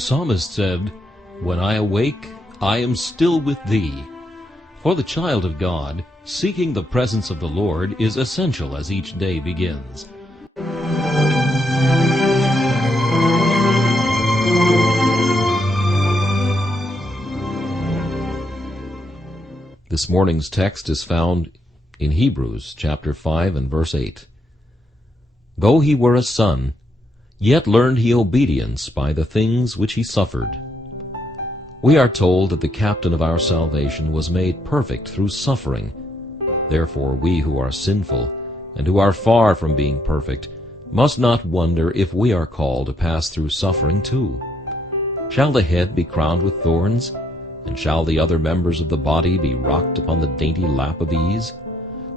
psalmist said, "When I awake, I am still with thee." For the child of God, seeking the presence of the Lord is essential as each day begins. This morning's text is found in Hebrews chapter 5 and verse 8. Though he were a son, yet learned he obedience by the things which he suffered. We are told that the captain of our salvation was made perfect through suffering. Therefore we who are sinful and who are far from being perfect must not wonder if we are called to pass through suffering too. Shall the head be crowned with thorns? And shall the other members of the body be rocked upon the dainty lap of ease?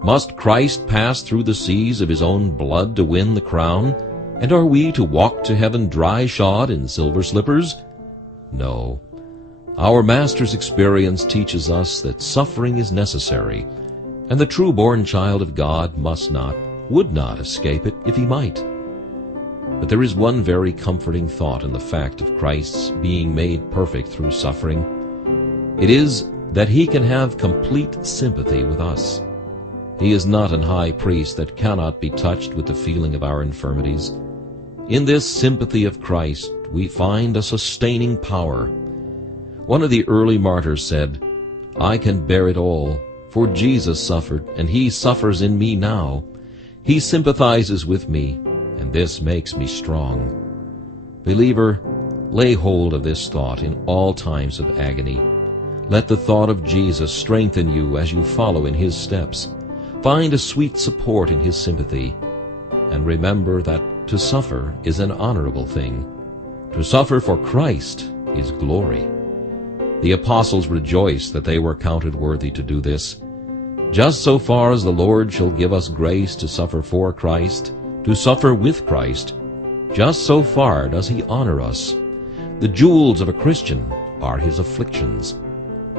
Must Christ pass through the seas of his own blood to win the crown? And are we to walk to heaven dry-shod in silver slippers? No. Our Master's experience teaches us that suffering is necessary, and the true-born child of God must not, would not escape it if he might. But there is one very comforting thought in the fact of Christ's being made perfect through suffering. It is that he can have complete sympathy with us. He is not an high priest that cannot be touched with the feeling of our infirmities. In this sympathy of Christ we find a sustaining power. One of the early martyrs said, "I can bear it all, for Jesus suffered, and he suffers in me now. He sympathizes with me, and this makes me strong." Believer, lay hold of this thought in all times of agony. Let the thought of Jesus strengthen you as you follow in his steps. Find a sweet support in his sympathy. And remember that to suffer is an honorable thing. To suffer for Christ is glory. The apostles rejoiced that they were counted worthy to do this. Just so far as the Lord shall give us grace to suffer for Christ, to suffer with Christ, just so far does he honor us. The jewels of a Christian are his afflictions.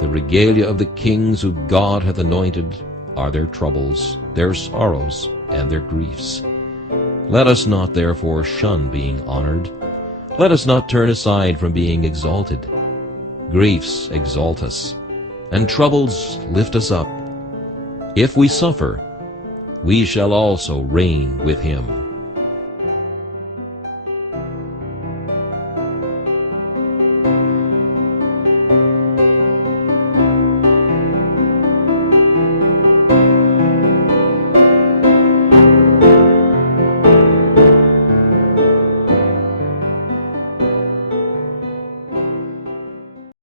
The regalia of the kings whom God hath anointed are their troubles, their sorrows, and their griefs. Let us not therefore shun being honored. Let us not turn aside from being exalted. Griefs exalt us, and troubles lift us up. If we suffer, we shall also reign with him.